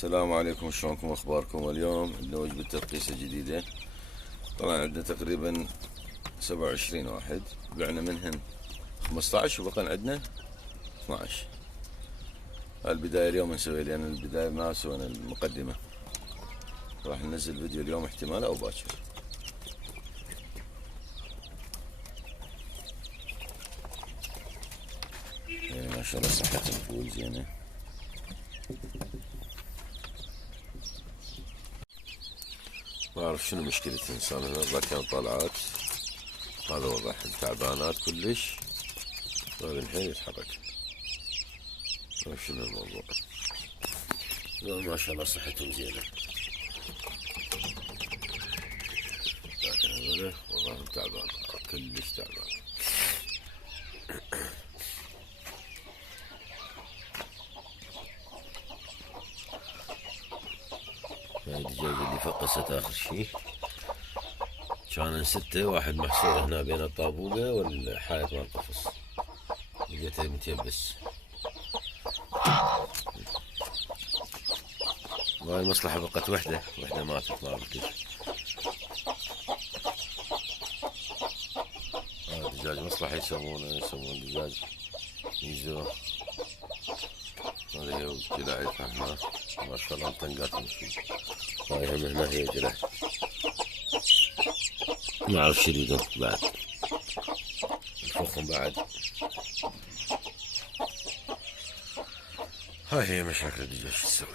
السلام عليكم، شلونكم اخباركم؟ اليوم عندنا وجبة ترقيصة جديدة. طبعا عندنا تقريبا 27 واحد، بعنا منهن 15 وبقى عندنا 12. البداية اليوم نسوي، لأن البداية ما سوينا المقدمة. راح ننزل فيديو اليوم احتمال أو باكر. يعني ما شاء الله صحتهم فول زينة. ما أعرف شنو مشكلة الإنسان هنا، الله كان طالعات. هذا وضح تعبانات كلش، هذا الحين يتحرك. ما أعرف شنو الموضوع. ما شاء الله صحتهم زينة، لكن هذول والله تعبان، كلش تعبان. هاي الدجاجة اللي فقست آخر شي كان 6، واحد محصور هنا بين الطابوقة والحائط مال القفص، لقيته متيبس. وهاي المصلحة بقت وحدة ماتت، ما أعرف كيف. هذا الدجاج مصلحة يسمون دجاج يجزوه. هذا هي جلاعتها هنا، ما شاء الله مطنقاتهم شي. هاي هم هنا هي جلاع، ما أعرف شو يريدون بعد، الفخم بعد. هاي هي مشاكل الدجاج، شو تسوي؟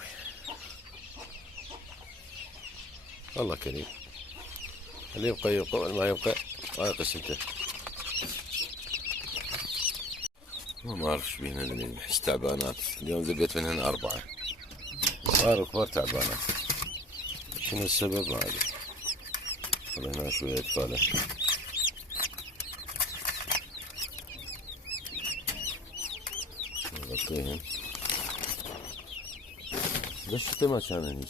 الله كريم، اللي يبقى واللي ما يبقى هاي قسمته. ما أعرف ايش بيهن هذول، أحس تعبانات. اليوم ذبيت منهن 4 صغار وكبار تعبانات. شنو السبب؟ ما أدري. هنا شوية فالة. نغطيهم. الشتا ما كان هنيك،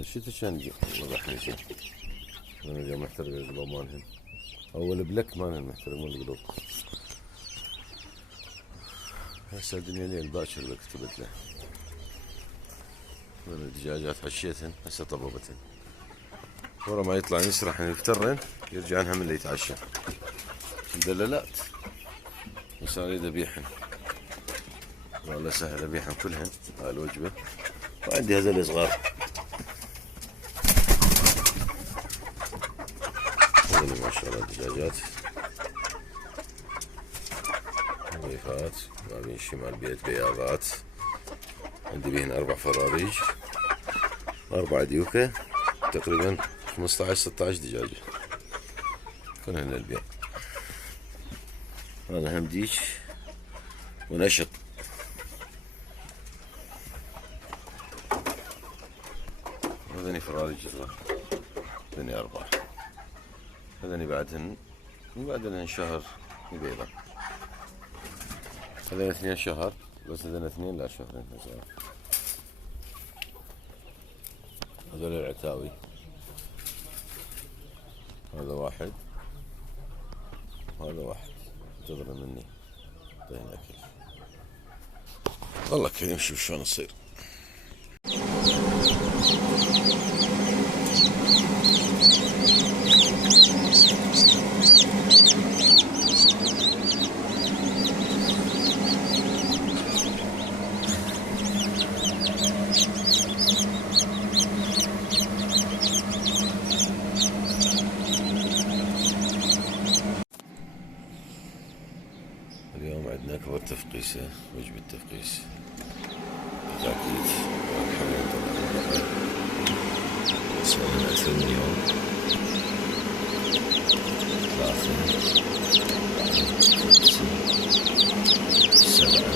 الشتا كان يجي وضح لي شي. أنا اليوم محترق القلوب مالهم، أو البلك مالهم محترقون القلوب. هسه الدنيا ليل باكر اللي كتبت له. من الدجاجات حشيتهن هسه طببتهن، ورا ما يطلع يسرح يفترن يرجع عنها من اللي يتعشى. مدللات بس اريد ابيعهن، والله سهل ابيعهن كلهن. هاي الوجبة، وعندي هذول صغار، هذول ما شاء الله الدجاجات نظيفات، بابين شمال بيت بياضات. عندي بيهن 4 فراريج، 4 ديوكة، تقريبا 15-16 دجاجة كلهن للبيع. هذا هم ديك ونشط. هذني فراريج صغار، هذني 4. هذني بعدهن شهر بيضة. هذني 2 شهر، بس هذني 2 لا شهرين صغار. هذول العتاوي، هذا 1 وهذا 1 انتظر مني طين اكل. والله كريم، شوف شلون تصير. اليوم عندنا أكبر تفقيسة، وجبة تفقيس كتاكيت. سوينا 2 اليوم، 3 7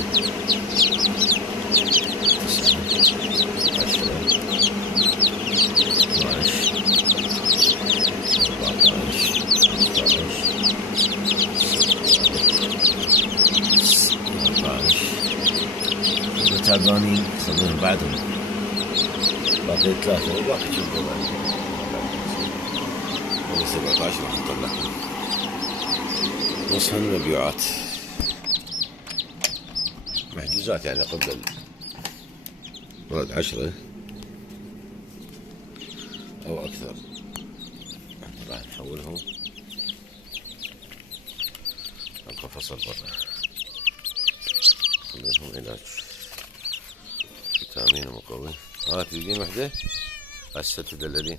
9 10 12 14 15 تعبانين خلوهم بعدهم، باقي 3 وباقي جنبهم عندي. هذا 17 راح نطلعهم، نصهن مبيوعات محجوزات يعني قبل بعد 10 أو أكثر. راح نحولهم القفص البرة، خليهم علاج فيتامين ومقوي. تجيب وحدة هسه تدللين.